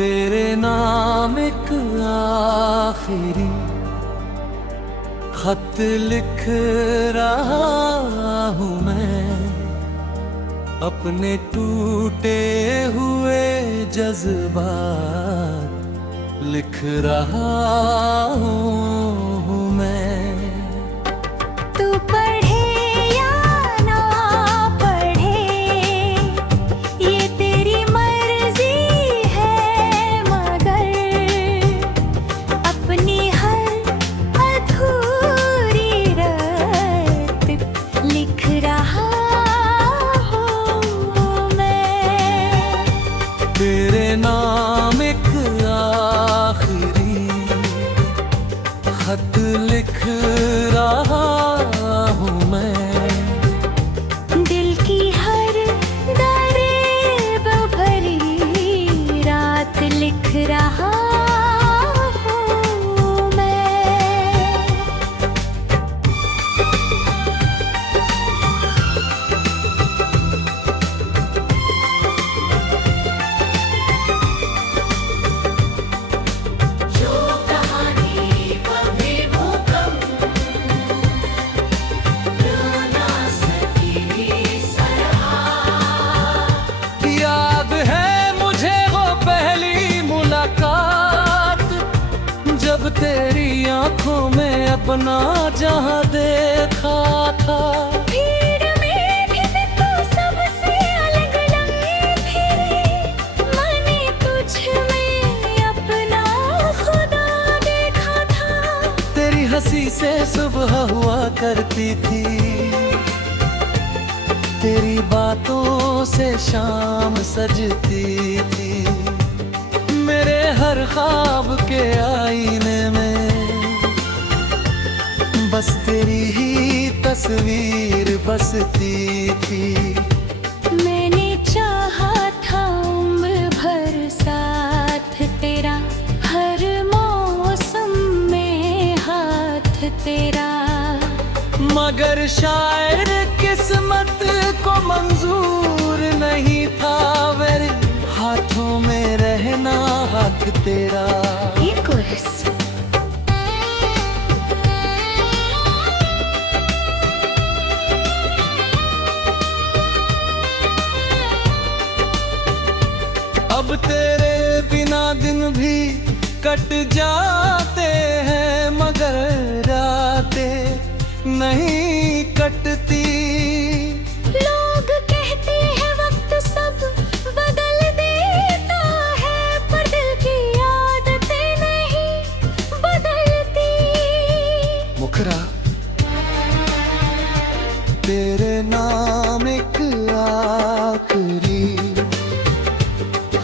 तेरे नाम एक आखिरी खत लिख रहा हूँ मैं, अपने टूटे हुए जज्बात लिख रहा हूँ मैं। तू पढ़े या ना पढ़े ये तेरी मर्जी है, मगर अपनी हर अधूरी रात लिख रहा हूँ मैं। तेरे नाम एक आखिरी खत लिख रहा हूँ मैं, दिल की हर दर्द भरी रात लिख रहा हूँ मैं। जो कहानी कभी भूकंप ना सकी सरहा। याद है मुझे वो पहली मुलाकात, जब तेरी आंखों में अपना जहां देखा था। भीड़ में भी तू सबसे अलग लगी फिरी, मैंने तुझ में अपना खुदा देखा था। तेरी हंसी से सुबह हुआ करती थी, तेरी बातों से शाम सजती थी। मेरे हर ख्वाब के आईने में बस तेरी ही तस्वीर बसती थी। मैंने चाहा था उम्र भर साथ तेरा, हर मौसम में हाथ तेरा, मगर शायद किस्मत को मंजूर नहीं था मेरे हाथों में रहना हक तेरा। ये कोरस अब तेरे बिना दिन भी कट जाते हैं, मगर रातें नहीं कटती। लोग कहते हैं वक्त सब बदल देता है, पर दिल की आदतें नहीं बदलती। मुखरा तेरे नाम एक आखिरी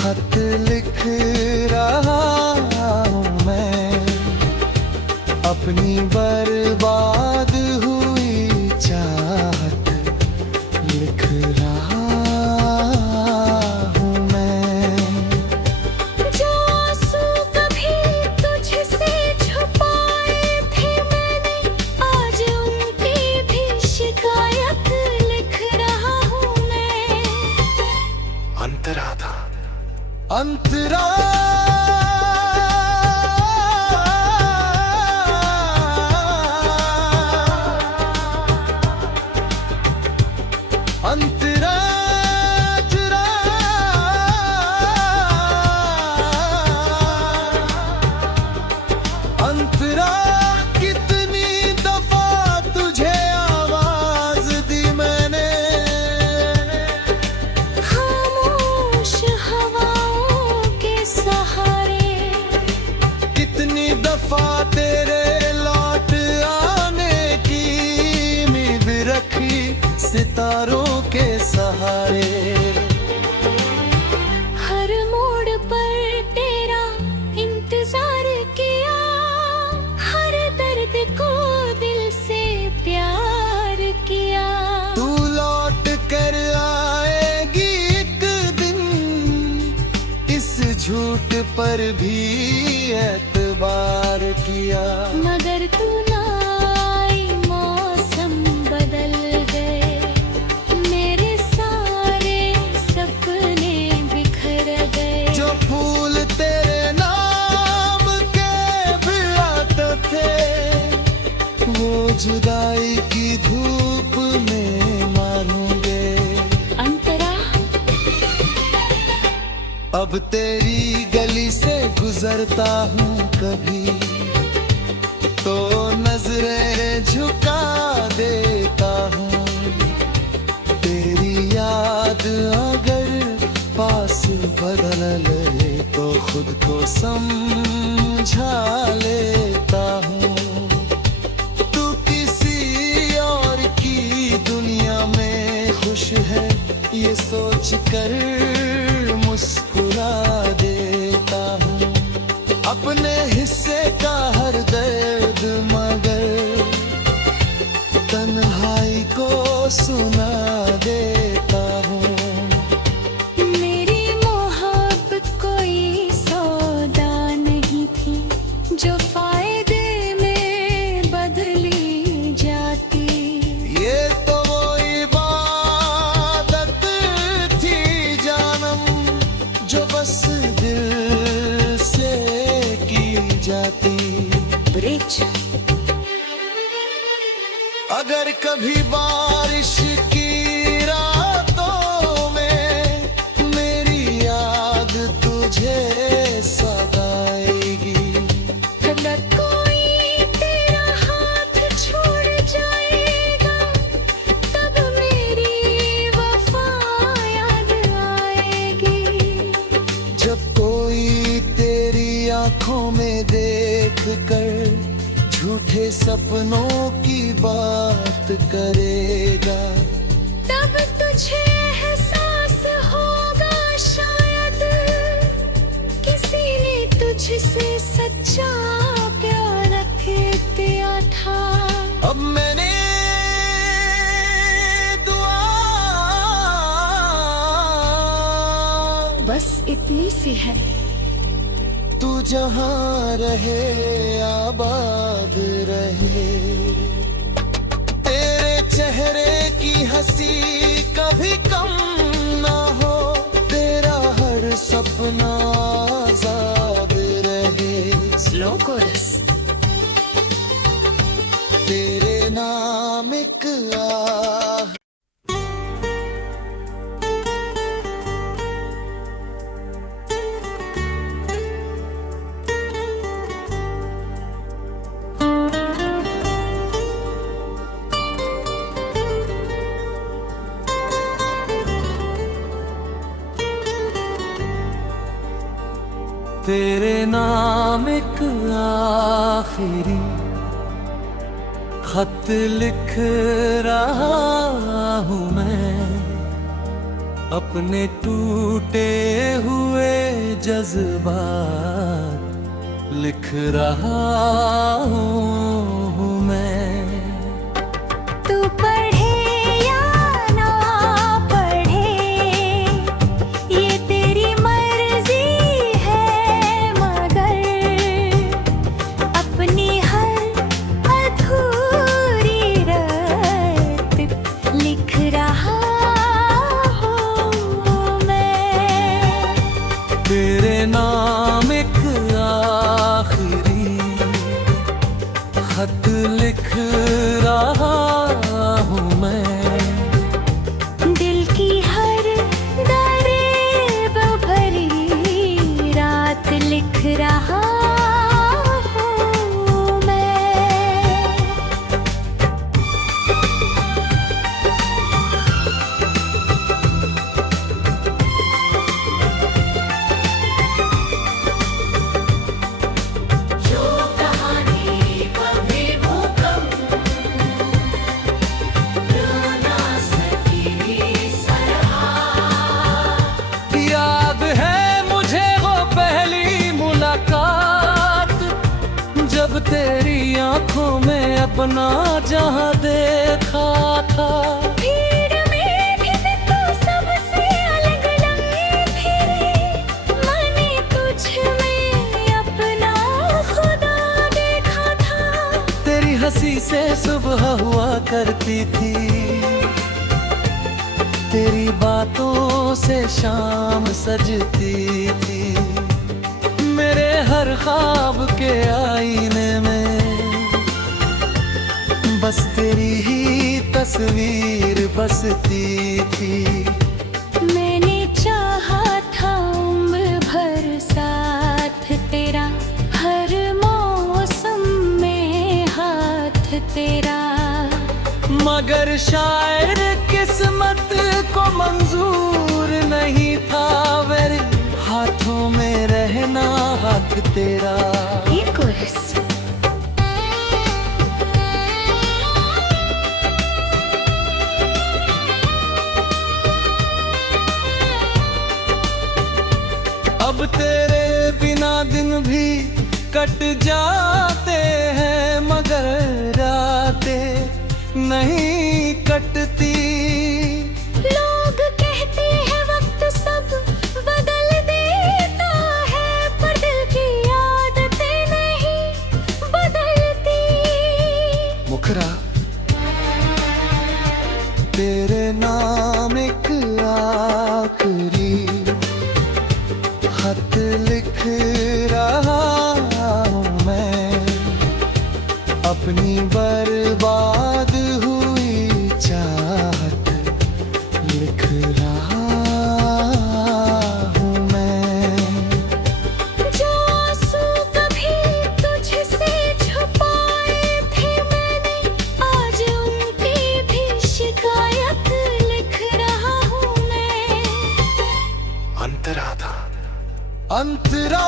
खत लिख रहा हूँ मैं, अपनी बर्बाद हुई चाहत लिख रहा हूँ मैं। जो आंसू कभी तुझसे छुपाए थे मैंने, आज उनकी भी शिकायत लिख रहा हूँ मैं। अंतराधा अंतरा अंतरा चुरा अंतरा कितनी दफा तुझे आवाज दी मैंने, खामोश हवाओं के सहारे, कितनी दफा तेरे लौट आने की उम्मीद रखी सितारों के सहारे। हर मोड़ पर तेरा इंतजार किया, हर दर्द को दिल से प्यार किया। तू लौट कर आएगी एक दिन, इस झूठ पर भी एतबार किया। मगर तू ना आई, मौसम बदल गए, मेरे सारे सपने बिखर गए। जो फूल ते अब तेरी गली से गुजरता हूँ कभी तो नजरें झुका देता हूँ। तेरी याद अगर पास बदल ले तो खुद को समझा लेता हूँ। तू किसी और की दुनिया में खुश है ये सोच कर मुस्कुरा देता हूँ। अपने हिस्से का हर दर्द मगर तन्हाई को सुना देता हूँ। मेरी मोहब्बत कोई सौदा नहीं थी जो फायदे में बदली जाती। ये तो वो इबादत थी जानम जो बस दिल से की जाती। ब्रिज अगर कभी बारिश की रातों में मेरी याद तुझे सताएगी, अगर कोई तेरा हाथ छोड़ जाएगा तब मेरी वफा याद आएगी। जब कोई तेरी आंखों में देख कर झूठे सपनों की बात करेगा तब तुझे एहसास होगा शायद किसी ने तुझसे सच्चा प्यार किया था। अब मैंने दुआ बस इतनी सी है। तू जहाँ रहे आबाद रहे, तेरे चेहरे की हंसी कभी कम ना हो, तेरा हर सपना आजाद रहे। स्लो कोरस तेरे नाम एक आह तेरे नाम एक आखिरी खत लिख रहा हूँ मैं, अपने टूटे हुए जज्बात लिख रहा हूँ मैं। तू पढ़े या ना पढ़े ये तेरी मर्जी है, मगर अपनी हर अधूरी रात लिख रहा हूँ मैं। तेरे नाम एक आखिरी खत लिख रहा हूँ मैं, दिल की हर दरेब भरी रात लिख रहा हूँ मैं। जो कहानी कभी भूकंप ना सकी सराहा। याद है मुझे वो पहली मुलाकात जब तेरी आंखों में अपना जहां देखा था। भीड़ में भी तो सबसे अलग लगे फिरे, मैंने तुझ में अपना खुदा देखा था। तेरी हंसी से सुबह हुआ करती थी, तेरी बातों से शाम सजती थी। मेरे हर ख्वाब के आईने में बस तेरी ही तस्वीर बसती थी। मैंने चाहा था उम्र मगर शायर किस्मत को मंजूर नहीं था मेरे हाथों में रहना हक तेरा। ये कोरस अब तेरे बिना दिन भी कट जाते हैं मगर रातें नहीं कटती। लोग कहते हैं वक्त सब बदल देता है पर दिल की आदतें नहीं बदलती। मुखरा तेरे नाम एक आखिरी खत लिख रहा हूँ मैं, अपनी बर्बाद हुई चाहत लिख रहा हूँ मैं। जो आंसू कभी तुझसे छुपाए थे मैंने आज उनकी भी शिकायत लिख रहा हूँ मैं। अंतरा था अंतरा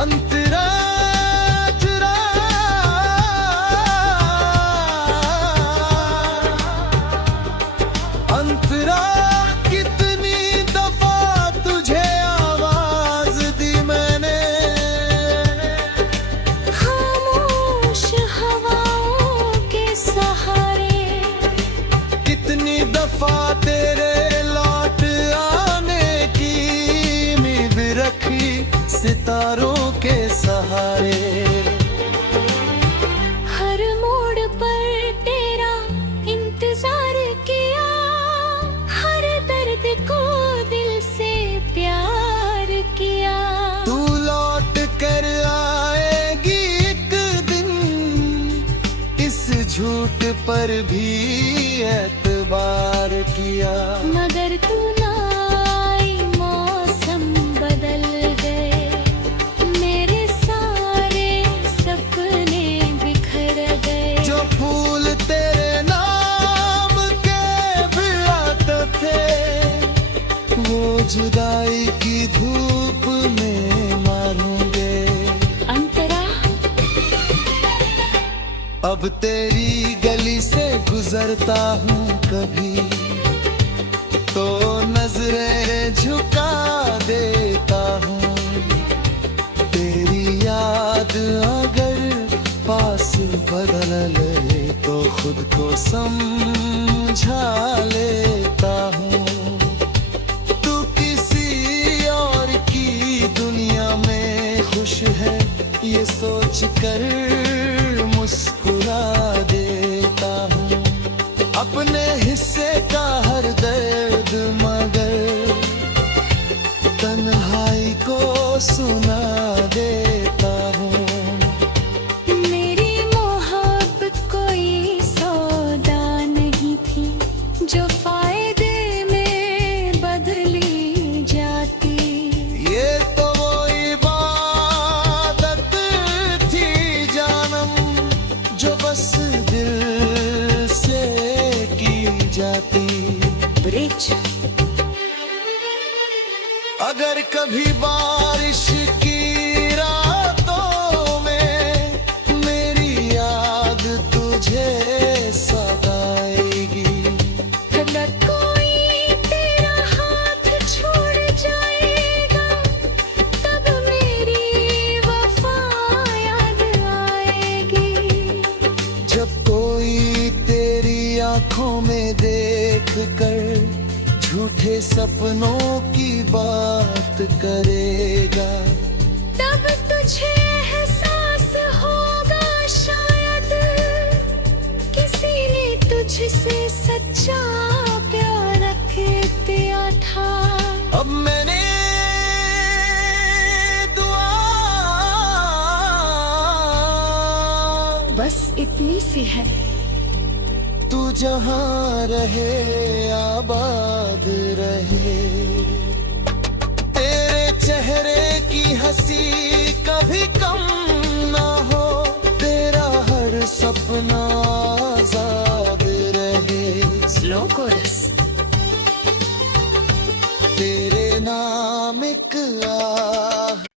अंतरा चुरा अंतरा कितनी दफा तुझे आवाज दी मैंने, खामोश हवाओं के सहारे। कितनी दफा तेरे लौट आने की उम्मीद रखी सितारों के सहारे। हर मोड़ पर तेरा इंतजार किया, हर दर्द को दिल से प्यार किया। तू लौट कर आएगी एक दिन इस झूठ पर भी एतबार किया। मगर तू ना आई, मौसम बदल गए, मेरे सारे सपने बिखर गए। जो फूल तेरे नाम के भिड़ाते थे वो जुदाई की धूप में मारूंगे। अंतरा अब तेरी गली से गुजरता हूँ कभी तो नजरें झुका देता हूँ। तेरी याद अगर पास बदल ले तो खुद को समझा लेता हूँ। तू किसी और की दुनिया में खुश है ये सोच कर मुस्कुरा देता हूँ। अपने हिस्से का हर दर्द मगर तन्हाई को सुना देता हूँ। मेरी मोहब्बत कोई सौदा नहीं थी जो फायदे में बदली जाती। ये तो वो इबादत थी जानम जो बस दिल से की जाती। ब्रिज अगर कभी बारिश की रातों में मेरी याद तुझे सताएगी, अगर कोई तेरा हाथ छोड़ जाएगा तब मेरी वफा याद आएगी। जब कोई तेरी आंखों में देख कर झूठे सपनों की बात करेगा तब तुझे एहसास होगा शायद किसी ने तुझसे सच्चा प्यार रख दिया था। अब मैंने दुआ बस इतनी सी है। तू जहाँ रहे आबाद रहे। चेहरे की हंसी कभी कम ना हो, तेरा हर सपना आजाद रहे। Slow chorus. तेरे नाम एक आह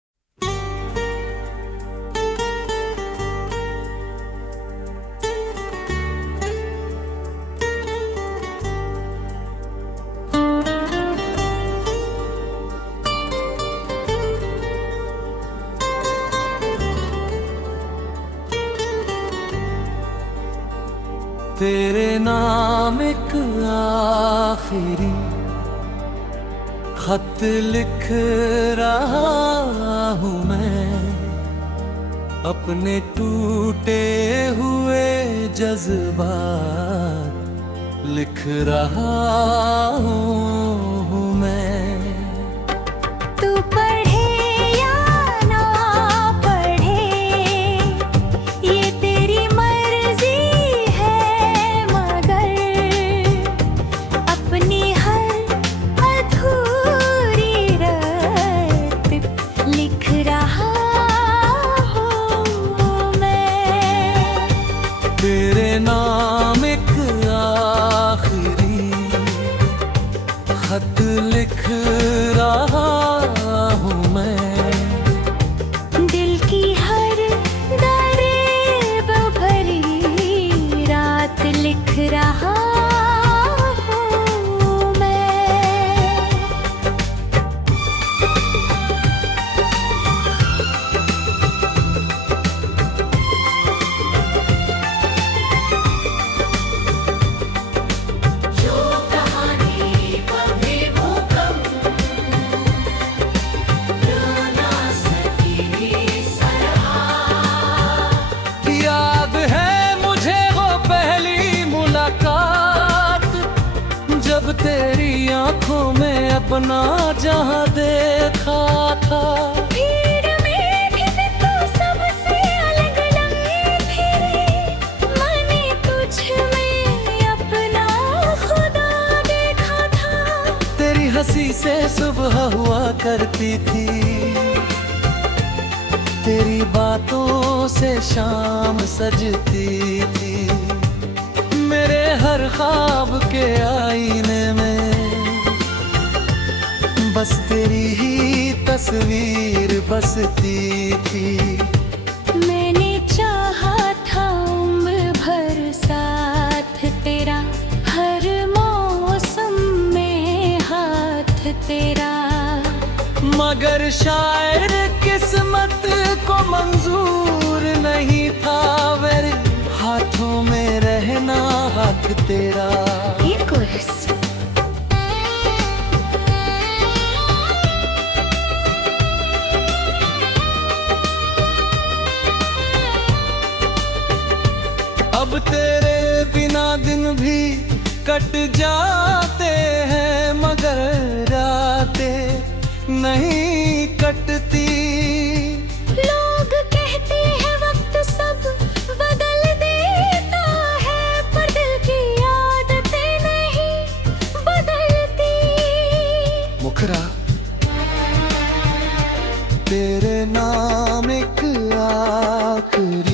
तेरे नाम एक आखिरी खत लिख रहा हूँ मैं, अपने टूटे हुए जज्बात लिख रहा हूँ मैं। तू पढ़े या ना पढ़े ये तेरी मर्जी है, मगर अपनी हर अधूरी रात लिख रहा हूँ मैं। तेरे नाम एक आखिरी खत लिख रहा हूँ मैं। दिल की हर दरेब भरी रात लिख रहा हूँ मैं। जो कहानी कभी भूकंप रो ना सकी सरहा। याद है मुझे वो पहली मुलाकात, जब तेरी आंखों में अपना जहां देखा था। भीड़ में भी तू सबसे अलग लगी फिरी, मैंने तुझ में अपना खुदा देखा था। तेरी हंसी से सुबह हुआ करती थी, तेरी बातों से शाम सजती थी। मेरे हर ख्वाब के आईने में बस तेरी ही तस्वीर बसती थी। मैंने चाहा था उम्र भर साथ तेरा, हर मौसम में हाथ तेरा। मगर शायद किस्मत को मंजूर नहीं था मेरे हाथों में रहना, हाथ तेरा। ये कोरस। अब तेरे बिना दिन भी कट जाते हैं, मगर रातें नहीं कटती। लोग कहते हैं वक्त सब बदल देता है, पर दिल की आदतें नहीं बदलती। मुखरा तेरे नाम एक आखिरी